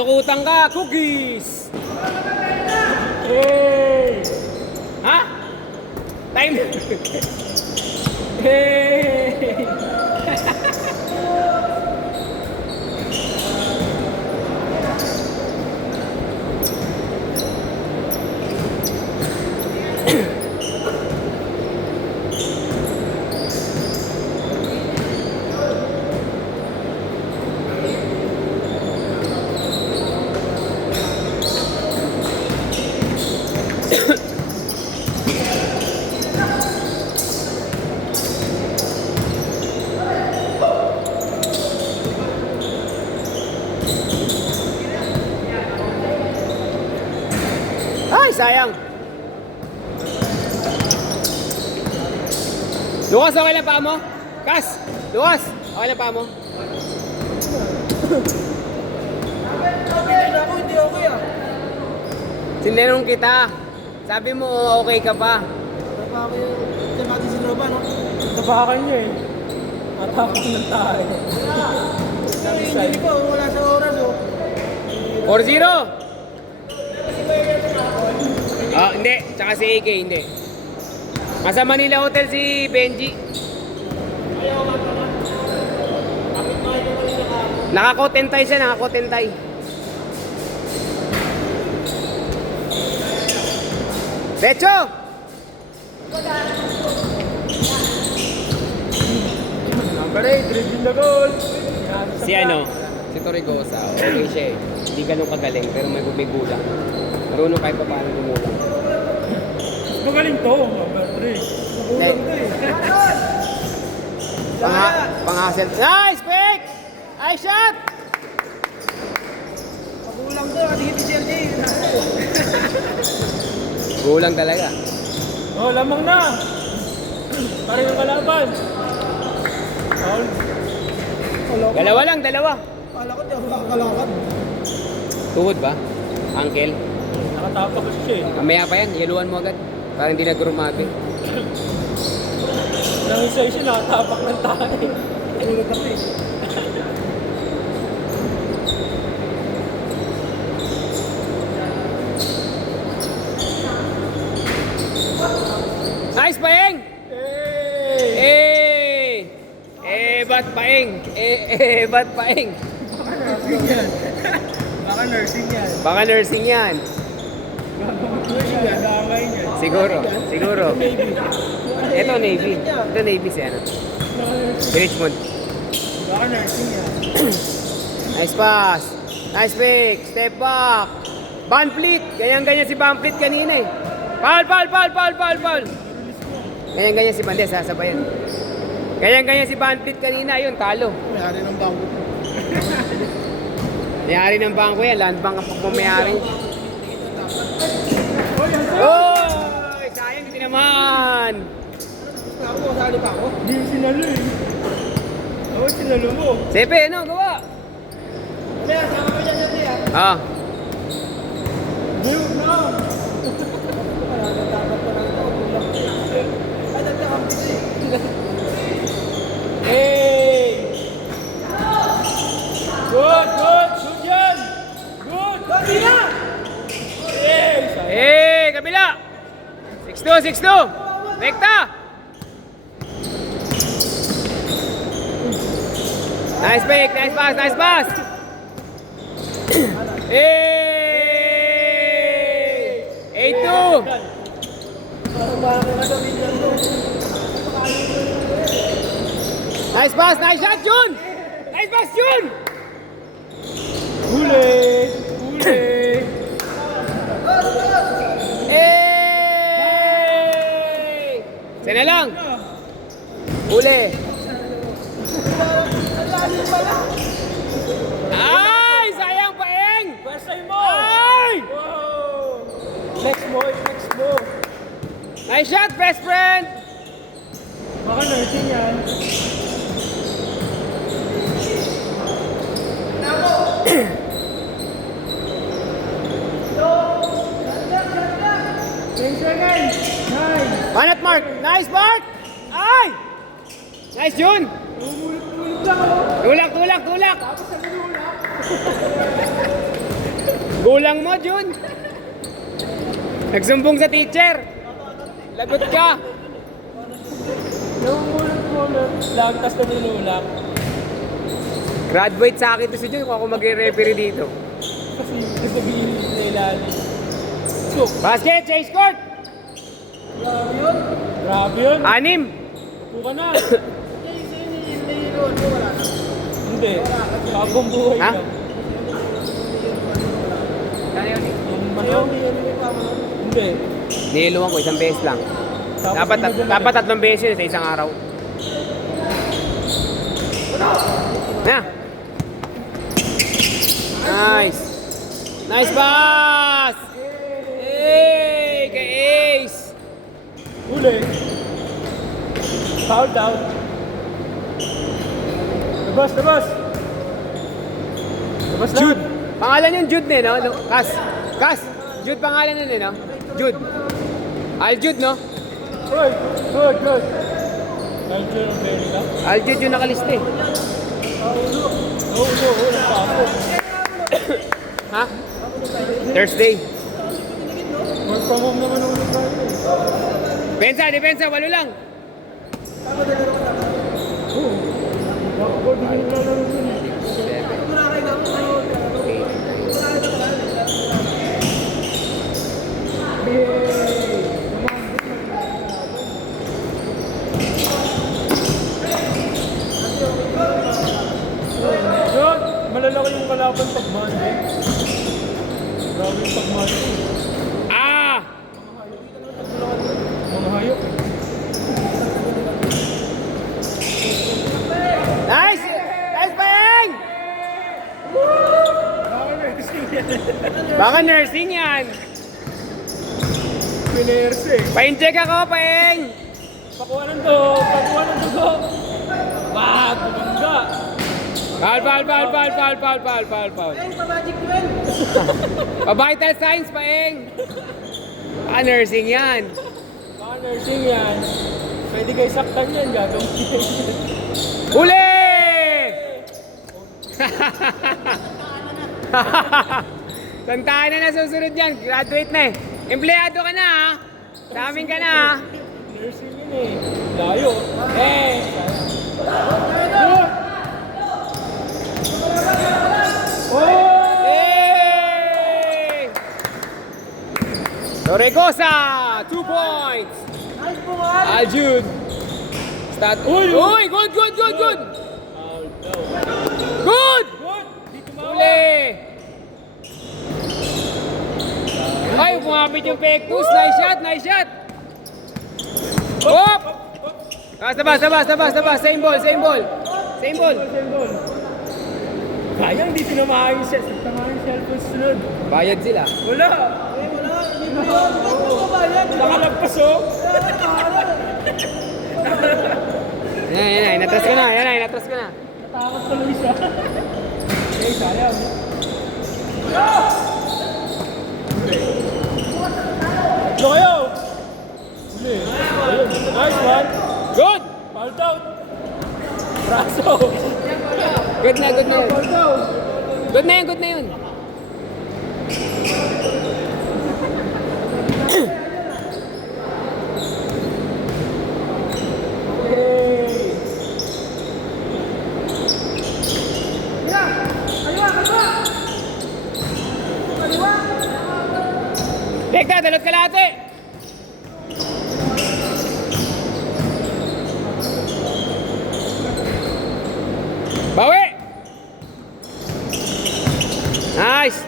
Dudukutan ka, cookies! Hey! Ha? Time! Hey! Ay, sayang. Lukas, okay lang pa mo? Kas, Lukas, okay lang pa mo? Hindi okay ah. Sinanong kita. Sabi mo, okay ka pa. Nagpapako yung sabati si Roba, no? Tapakan niyo eh. Atapos ng tayo. Hindi ko, wala sa oras, oh. 4-0. Ah, hindi. Tsaka si AK, hindi. Nasa Manila Hotel si Benji. Nakakotentay siya, nakakotentay. Becho! Number 8, reading the goal. Si ano? Si Torregosa. Okay siya eh. Hindi ganun kagaling, pero may gulang. Marunong kahit pa paano gumulang. Magaling to, number 3. Like, pang-hustle. Nice, pick! I shot! Pagulang to, hindi si LJ. Gulang talaga. Oh, lamang na. Pare yung kalaban. Foul. Dalawa lang, dalawa. Kala ko di ako makakalakad. Tuhod ba? Uncle? Nakatapak kasi siya eh. Mamaya pa yan, yaluan mo agad. Parang hindi nagrumabi. Nang isa-isa nakatapak ng tayo. Ulit ako eh. Nice, Paeng! Hey! Eh! Ba't Paeng? Ba't Paeng? Baka nursing yan. Baka nursing yan. Nursing yan, damay niya. Siguro, siguro. Ito Navy. Ito Navy si ano. Si Richmond. Baka nursing yan. Nice pass. Nice pick. Step back. Van Fleet. Ganyan-ganyan si Van Fleet kanina eh. Foul. Ganyan-ganyan si Bandes, sasabayan. Ganyan-ganyan si Van Fleet kanina. Ayun, talo. Mayari ng bangko. Mayari ng bangko yan. Land bank ang pagmamayari. Oy! Sayang, hindi naman. Ako, masali pa ako. Hindi yung sinalo eh. Oo, sinalo mo. Sepe, ano? Gawa. Kaya, sama ko dyan LJ ah. Ah. Build na. Ay, nagkakampi eh. Hey! Good yan! Good! Sabi na! Hey! Eh, kabila. 6-2. Rekta. Nice pick, nice pass. Hey! 8-2. Nice pass, nice shot, Jun! Nice pass, Jun! Huli! Hey! Sana lang. Uli. Ay! Sayang Paeng! First time mo! Ay! Wow! Next mo. Nice shot, best friend! Baka nursing yan. Thanks again! Nice! Manat Mark! Nice Mark! Ay! Nice Jun! Umulit lang oh! Tulak! Tapos sa nulak! Kulang mo, Jun. Nagsumbong sa teacher. Lagot ka. Umulat. Lagtas na binulak. Graduate sa akin to si Jun kung ako magre-referee dito. Kasi sasabihin na ilalim. So, Basket, chase court. grabe yun. 6. Buka na. Hindi. Bagong buhay Ha? lang. Yung Ayaw, manok. Hindi. Niluwan ko isang beses lang. Tapos Dapat 3 beses yun sa isang araw. Na. Nice. Nice pass. Hey, kay Ace. Uli. Foul down. Labas, labas. Labas lang. Jude. Pangalan yung Jude eh, no? Kas. Jude pangalan nun eh, no? Jude. Aljude, no? Good, good, good. Nandiyan ang very lang. Aljude yung nakalista eh. Oo, nagpapos. Ha? Thursday. Work from home naman ang ulit tayo. Depensa, 8 lang. Bakit hindi nila lang yun eh. Yun, malalaki yung kalaban pag Monday. Grabe yung pag Monday. Ah! Mga hayop eh. Nice! Nice, Paeng! Baka nursing yan. Piners eh. Pa-incheck ako, Paeng! Pakuha ng to, pakuha ng dugo. Wag, bumangga. Foul. Ayun, pa-magic duel. Pa-vital signs, Paeng! Ah, nursing yan. Baka nursing yan. Pwede kayo saktan yan, gagawin. Huli! Santana na susunod yan. Graduate na eh. Empleyado ka na ha. Sa amin ka na ha. Nursing yun eh. Layo. Eh! Hey! Torregosa! 2 points! Nice po, man. Aljude! Stat. Uy! Good! Out daw. Good! Good! Di tumawa. Huli! Ay, bumapit yung pektus. Nice shot! Hop! Sabas. Same ball. Sayang di tinamaan yung shot. Tinamaan yung cellphone sunod. Bayad sila. Wala! Nakalagpas oh! Yan. Inatras ko na. Natakot tuloy siya. Okay, sayang. Ano kayo? Huli. Ayun. Nice one. Good! Foul out. Braso. Good na yun. Foul out. Good na yun. Teka, dalot kalate! Bawi! Nice!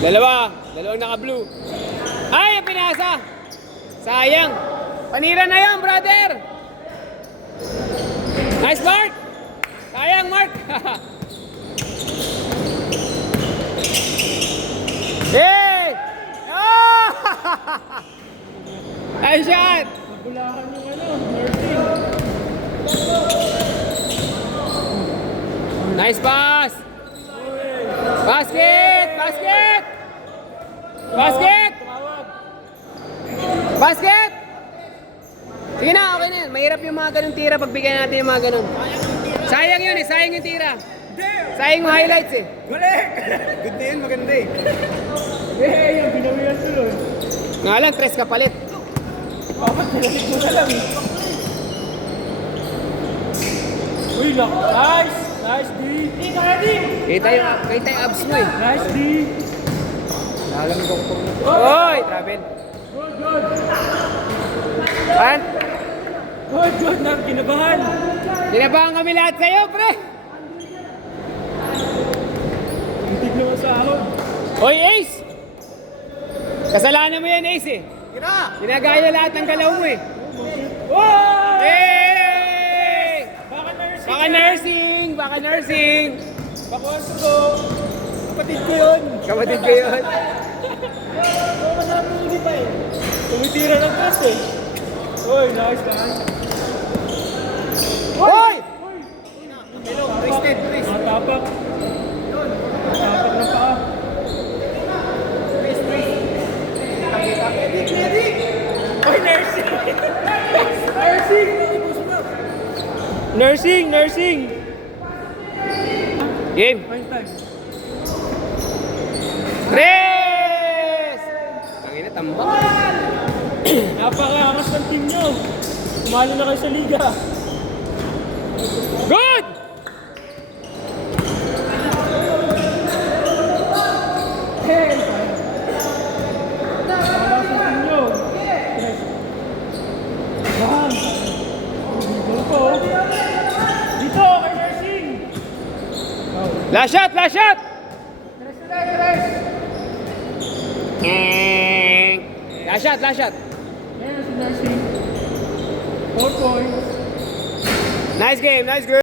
Dalawang naka-blue. Ay, pinasa! Sayang! Panira na yan, brother! Nice, Mark! Sayang, Mark! Hey! Oh! Nice shot! Nabulakan yung nursing. Nice pass! Basket! Tumawag. Basket! Sige na, okay na yan. Mahirap yung mga ganun tira pag bigyan natin yung mga ganun. Sayang yun eh, sayang yung tira. Hindi! Sayang mo highlights eh. Balik! Good na yun, maganda eh. Eh, yung binawian tuloy. Nga lang, 3 kapalit. Bakit nilapit mo na lang? Uy, lock. Nice! Nice, D! Kita yung abs mo eh. Nice, D! Alam ko kung Oy, travel. Good, good! Pan, Good, good na, kinabahan! kinabahan kami lahat sa'yo, pre. Hindi naman sa ahon. Oy, Ace! Kasalanan mo yan, Ace eh. Ginagaya lahat ng galaw mo eh. Oh! Hey! Baka nursing! Baka nursing! Baka nursing! Bakuhan ko to! Kapatid ko yun! Kapatid ko yun. Oo, masarap yung hindi pa eh. Tumitira ng press eh. Uy, nice, nice. Hoy! twisted, twist. Matapak. Matapak ng paa. Uy, nursing! Nursing! Nursing, nursing! Game. Fine time. Tres! Tangina, tambak. Napakaangas ng team nyo. Sumali na kayo sa liga. Good! Napakaangas ng team nyo. Yan. Dito po. Dito, kay nursing. Last shot! Last shot! Last shot! Last shot! Ayan si nursing. 4 points. Nice game! Nice game!